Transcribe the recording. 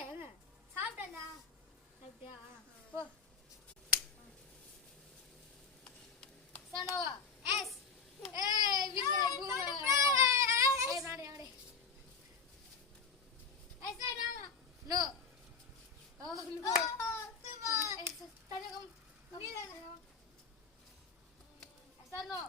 எங்க சாப்பிட்டேன்டா. சாப்பிட்டியா? போ. சனோவா எஸ். ஏய் வீட்ல பூமா. ஏய் மாடி மாடி. ஏய் சனோ. நோ. Oh no. சுபா. தனகம். நீ தான. சனோ.